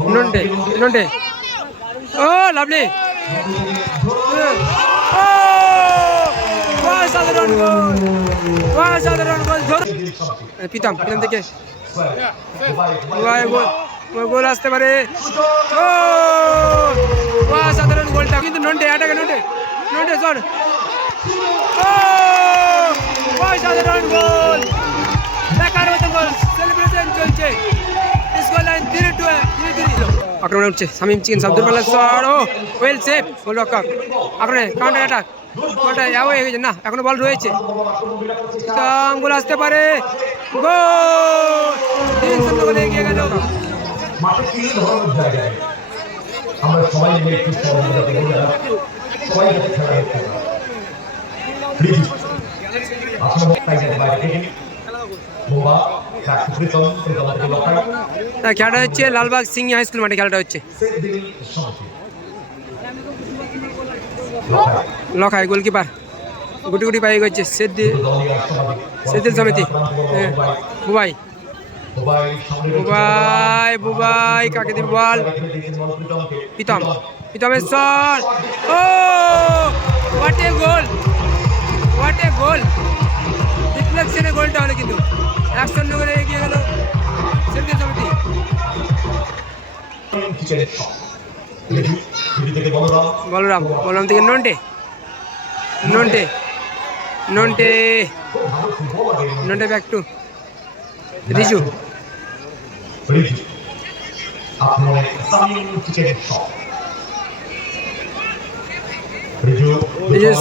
ಇನ್ನೊಂಡೆ ಇನ್ನೊಂಡೆ ಓ lovely অসাধারণ goal অসাধারণ গোল ধর পিতাম পিতাম থেকে গোল গোল আসতে পারে ও অসাধারণ গোলটা কিন্তু নন্টে আটাকে নন্টে নন্টে সর ও অসাধারণ গোল আক্রমণে উঠছে সামিম চিকেন সাবদুল পাল্লা সর ও ওয়েল সেফ গোল রক্ষক আক্রমণে কাউন্টার অ্যাটাক গোলটা যাও হয়ে গেছে। না, এখনও বল রয়েছে। গোল আসতে পারে। গোল গোলে এগিয়ে আমরা সবাই মিলে একটু সবাই খেলা দেখতে পারে। খেলাটা হচ্ছে লালবাগ সিংহ হাই স্কুল মাঠে খেলাটা হচ্ছে। লখাই গোলকিপার। গুটি গুটি পাই গেছে সেদ্দি দলীয় সমিতি। হ্যাঁ, বুবাই। বুবাই বুবাই কাকে দিবি বল? প্রীতম। প্রীতমের shot. O! What a goal what a goal রিফ্লেকশনে গোলটা হলো কিন্তু। এক শূন্য এগিয়ে গেল সেদিল সমিতি বলরাম বলরাম থেকে Nonte. Nonte. Nonte. Nonte back to Riju. Riju.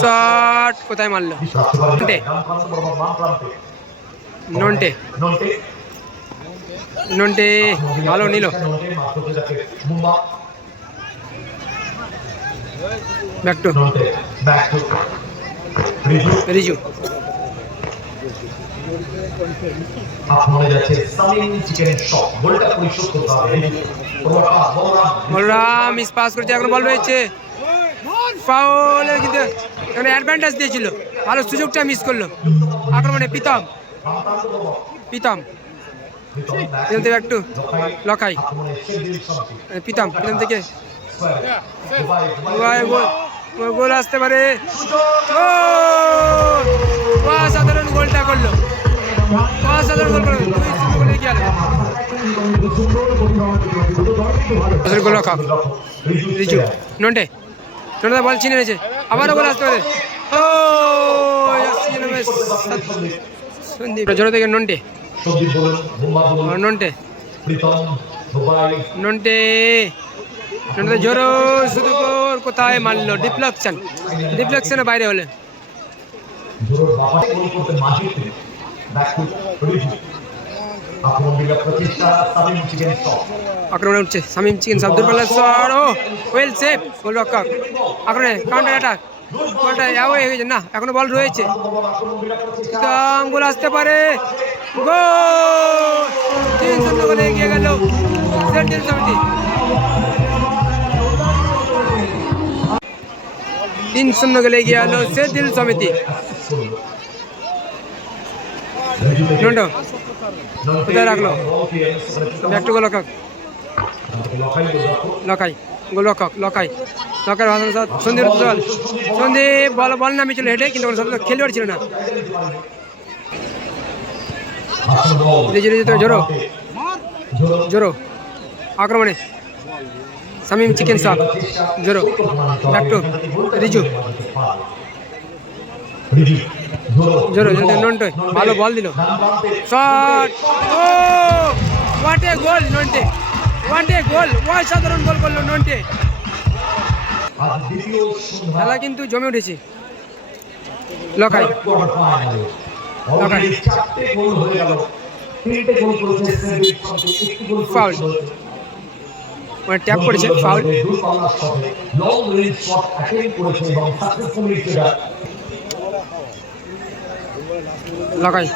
Shot কোথায় মারলো? নন্টে। নন্টে। নন্টে। ভালো নিল। Back to Riju. Balaram. Pass করছে এখন বল রয়েছে। কিন্তু এখানে অ্যাডভান্টেজ দিয়েছিল। ভালো সুযোগটা মিস করল। আক্রমণে প্রীতম। প্রীতম। এখান থেকে একটু লখাই। পিতাম প্রীতম থেকে। গোল, গোল- গোল আসতে পারে। ও অসাধারণ গোলটা করল। অসাধারণ গোল করল। গোলে এগিয়ে গেল গোল বল চিনে আবারও বল আসতে পারে। ও সন্দীপ। জোরে থেকে নন্টে। নন্টে। জোরো শুধু কোথায় মারলো? ডিফ্লেকশন ডিফ্লেকশনের বাইরে হলে। আক্রমণ উঠছে সামিম চিকেন সাবদুল পাল্লা শট ও ওয়েল সেফ গোল রক্ষক আক্রমণে কাউন্টার অ্যাটাক বলটা যাও হয়ে গেছে না, এখনও বল রয়েছে। গোল আসতে পারে। গোল! তিন শূন্য গোলে এগিয়ে গেল সমিতি তিন শূন্য গোলে এগিয়ে গেল সে দিল সমিতি রাখল? একটু লকাই গোল রক্ষক, লকাই। লকার ভাষণ সাথ সন্দীপ দল। সন্দীপ বল বল নামে ছিল হেঁটে, কিন্তু খেলোয়াড় ছিল না। জোরো। জোরো। আক্রমণে। সামিম চিকেন সাপ জোরো। Back to Riju. জোরো Joro, Nonte. ভালো বল দিল। Shot. O! What goal, Nonte. A goal অসাধারণ গোল করল নন্টে খেলা কিন্তু জমে উঠেছে। লকাই। Foul. মানে ট্যাপ করেছে ফাউল লকাই।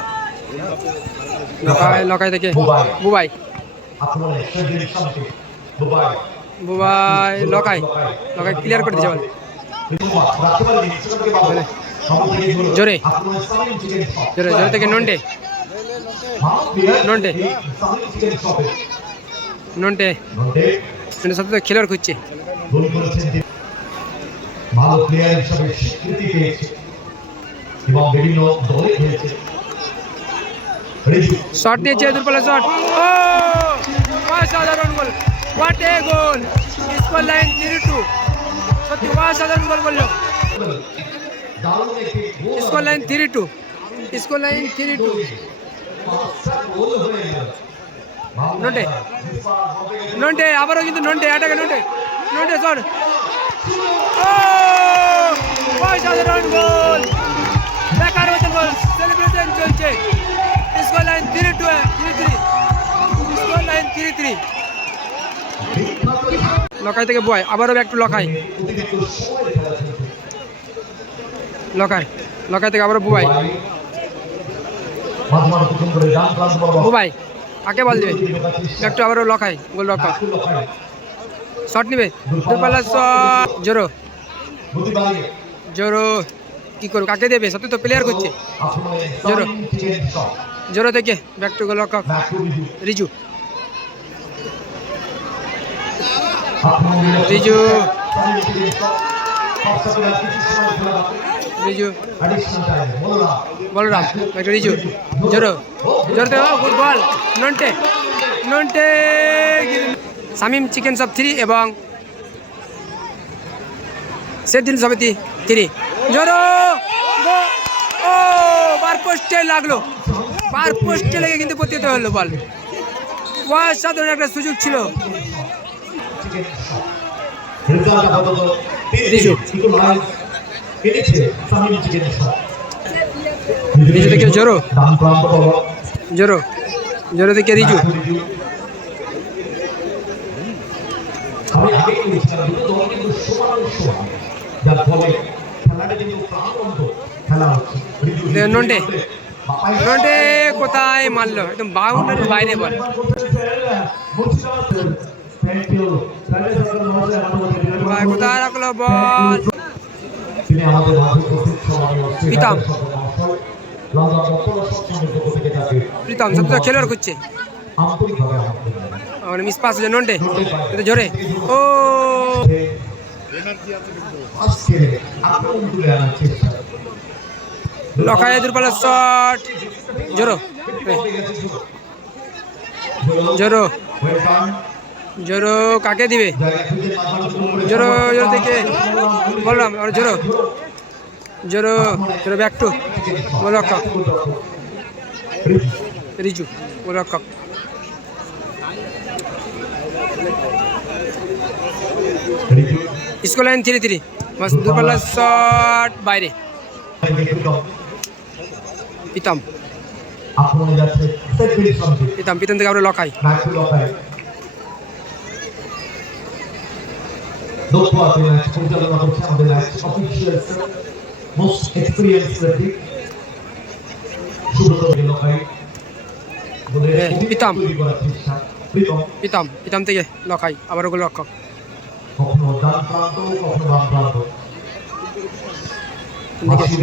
লকাই লকাই থেকে। বুবাই। বুবাই লকাই। লকাই ক্লিয়ার করে বল। জোরে। জোরে জোরে থেকে নন্টে। নন্টে। নন্টে। নন্টে। কিন্তু সাথে তো খেলোয়াড় খুঁজছে। ভালো প্লেয়ার হিসাবে স্বীকৃতি পেয়েছে। এবং বিভিন্ন দলে খেলেছে। শট দিয়েছে দূরপাল্লা শট ও! অসাধারণ goal what a goal score line three two সত্যি অসাধারণ গোল করল দারুণ একটি goal score line three two score line three two পাঁচটা গোল হয়ে গেল নন্টে নন্টে আবারও কিন্তু নন্টে অ্যাটাকে নন্টে নন্টে শট ও অসাধারণ গোল বেকার মতন গোল সেলিব্রেশন চলছে. Score line three two three three line three three Lokai থেকে বয়, আবারও ব্যাক টু লকাই। লকাই লকাই থেকে আবারও বুবাই। বুবাই, কাকে বল দিবে? ব্যাক টু আবারও লকাই গোল রক্ষক শট নিবে দুপাল্লা শট জোরো। জোরো। কি করবে, কাকে দেবে? সত্যি তো প্লেয়ার করছে। জোরো। জোরো থেকে ব্যাক টু গোল রক্ষক রিজু রিজু আক্রমণে রিজু সাইন চিকেন শট পাঁচটা প্লেয়ার কিছু সময় খেলা বাকি রিজু অ্যাডিশনাল টাইম বলরা বলরাম ব্যাক টু রিজু জোরো জোরো তো good ball Nonte Nonte Samim chicken সব থ্রি এবং সেদিন সমিতি থ্রি জোরো ও, বার পোস্টে লাগল। বার পোস্টে লেগে কিন্তু পতিত হলো বল অসাধারণ একটা সুযোগ ছিল। রেজাল্ট আপাতত কিন্তু জোরো। জোরো। রিজু। ব্যাক টু রিজু আমি আগেই বলেছিলাম দুটো দল কিন্তু সমান সমান যার ফলে খেলাটা কিন্তু প্রাণবন্ত খেলা হচ্ছে। দে, নন্টে। নন্টে। কোথায় মারলো? একদম বাউন্ডারির বাইরে বল। ভাই, কোথায় রাখল বল তিনি আমাদের মাঝে উপস্থিত সম্মানীয় প্রীতম। থেকে খেলোয়াড় করছে আন্তরিকভাবে মানে মিস পাস নন্টে কিন্তু জোরে ও আজকে আক্রমণ তুলে আনার চেষ্টা লখায় দূরপাল্লা শট জোরো জোরো জোরো কাকে দিবে? জোরো জোরো থেকে বললাম আর জোরো। জোরো জোরো ব্যাক টু গোলরক্ষক রিজু গোলরক্ষক স্কোর লাইন থ্রি থ্রি বাস দূরপাল্লা শট বাইরে। পিতাম। পিতাম পিতাম থেকে আমরা লখাই ম্যাচগুলো লকায় দক্ষ আছে ম্যাচ পরিচালনা করছে আমাদের match official most experience referee Subrata Lokai হ্যাঁ, পিতাম। পিতাম পিতাম থেকে লখাই আবারও গোলরক্ষক কখনো ডান প্রান্ত কখনো বাম প্রান্ত।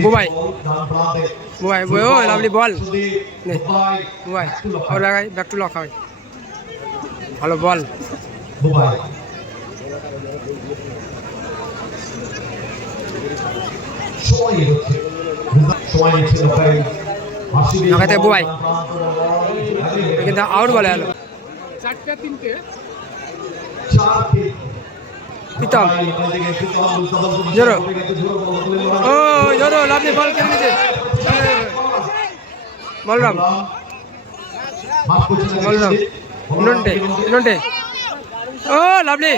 Bubai Bubai Bubai oh lovely ball. Bubai. Back to Lakhai. ভালো বল বুবাই সময় এগোচ্ছে নিচ্ছে প্রান্ত, কিন্তু আউট বলে হলো চার তিন প্রীতম। জোরো। ও জোরো লাভলি বল কেন নিচে বলরাম। বলরাম। নন্টে নন্টে। ও লাভলি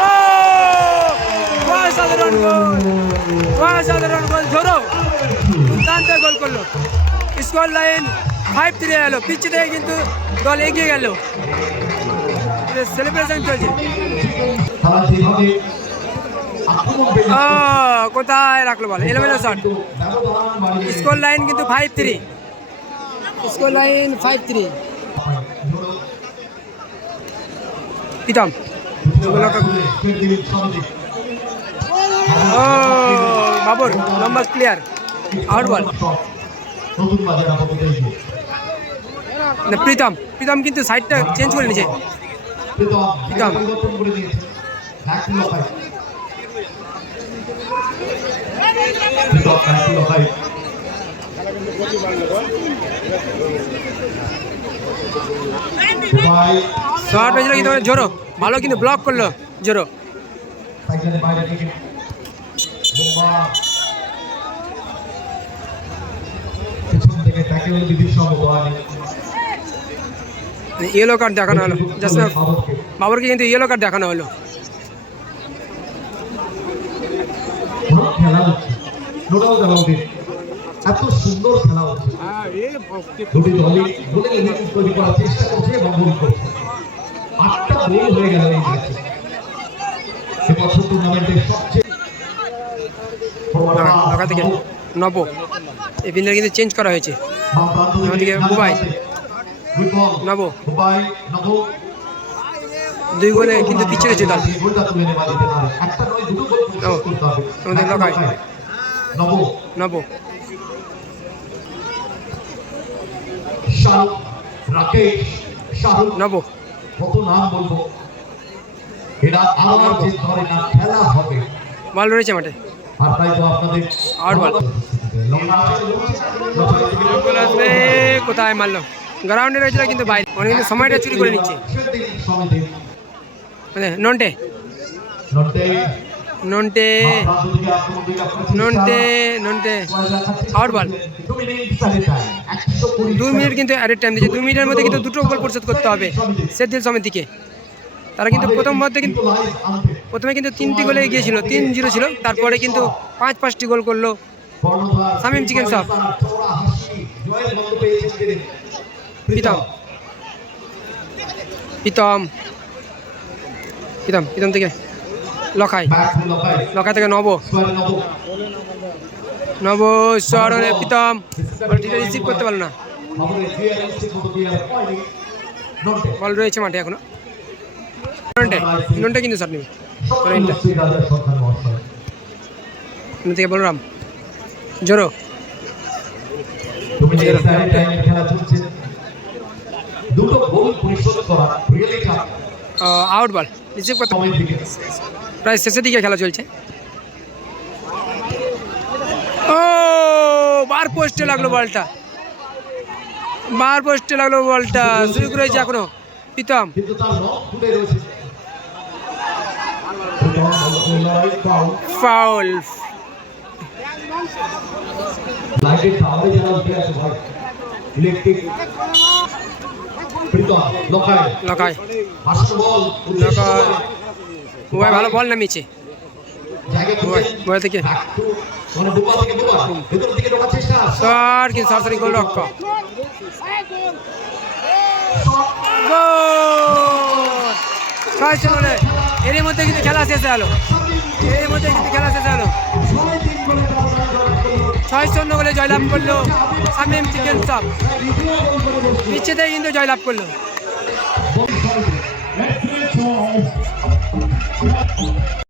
ও। অসাধারণ গোল। অসাধারণ গোল, ধরো। দুর্দান্ত গোল করল। স্কোর লাইন ফাইভ থ্রি এলো। পিচ থেকে কিন্তু দল এগিয়ে গেল। সেলিব্রেশন চলছে। কোথায় রাখল বল? এলোমেলো শট স্কোর লাইন কিন্তু five three score line five three Pritam. Oh Babur লম্বা ক্লিয়ার আউট বল না, প্রীতম প্রীতম কিন্তু সাইডটা চেঞ্জ করে নিয়েছে। প্রীতম শর্ট হয়েছিল কিন্তু জোরো। ভালো কিন্তু ব্লক করল জোরো। থেকে ইয়েলো কার্ড দেখানো হলো। বাবরকে কিন্তু ইয়েলো কার্ড দেখানো হলো। খেলা হচ্ছে এত সুন্দর খেলা হচ্ছে দুটি দলই গোলে ইনিংস তৈরি করার চেষ্টা করছে এবং গোল করছে আটটা গোল হয়ে গেল এই ম্যাচে। এবছর টুর্নামেন্টের সবচেয়ে ঢাকা থেকে নব। এই ফিল্ডার কিন্তু চেঞ্জ করা হয়েছে। আমাদেরকে বুবাই। নব। দুই গোলে কিন্তু পিছিয়ে রয়েছে দল আমাদের। নব। রাকেশ শাহরুখ নব। কত নাম বলব এরা আবার যে ধরে না খেলা হবে। বল রয়েছে মাঠে। আর তাই তো আপনাদের আউট বল। বল আসবে কোথায় মারলো? গ্রাউন্ডে রয়েছিল কিন্তু বাইরে। অনেক কিন্তু সময়টা চুরি করে নিচ্ছে। মানে নন্টে। নন্টে। নন্টে। নন্টে আউট বল দুই মিনিট কিন্তু অ্যাডেড টাইম দিয়েছে। দু মিনিটের মধ্যে কিন্তু দুটো গোল পরিশোধ করতে হবে। সেদিল সমিতিকে। তারা কিন্তু প্রথম মধ্যে কিন্তু প্রথমে কিন্তু তিনটি গোলে গিয়েছিল তিন জিরো ছিল। তারপরে কিন্তু পাঁচ পাঁচটি গোল করল সামিম চিকেন শপ। প্রীতম। প্রীতম। প্রীতম প্রীতম থেকে লখাই। লখাই থেকে নব। নব শহরে প্রীতম। রিসিভ করতে পারল না। বল রয়েছে মাঠে এখনও। নন্টে নেবে। নন থেকে বলরাম। জোরো। খেলা দুটো গোল পরিশোধ করা really tough out ball receive করতে প্রায় শেষের দিকে খেলা চলছে। ও বার পোস্টে লাগল বলটা বার পোস্টে লাগল বলটা শুরু করেছে এখনও। প্রীতম কিন্তু তার রং ফুটে রয়েছে ফাউল লাইটের টাওয়ারে যারা উঠে আছে ভাই ইলেকট্রিক প্রীতম লকায় লকায় আসল বল। ওয়াই ভালো বল নামিয়েছে থেকে একটু মানে কিন্তু সরাসরি গোল রক্ষক এরই মধ্যে কিন্তু খেলা শেষ হলো এর মধ্যে কিন্তু খেলা শেষ হলো ছয় শূন্য গোলে জয়লাভ করল সামিম চিকেন শপ পিছিয়ে কিন্তু জয়লাভ করল।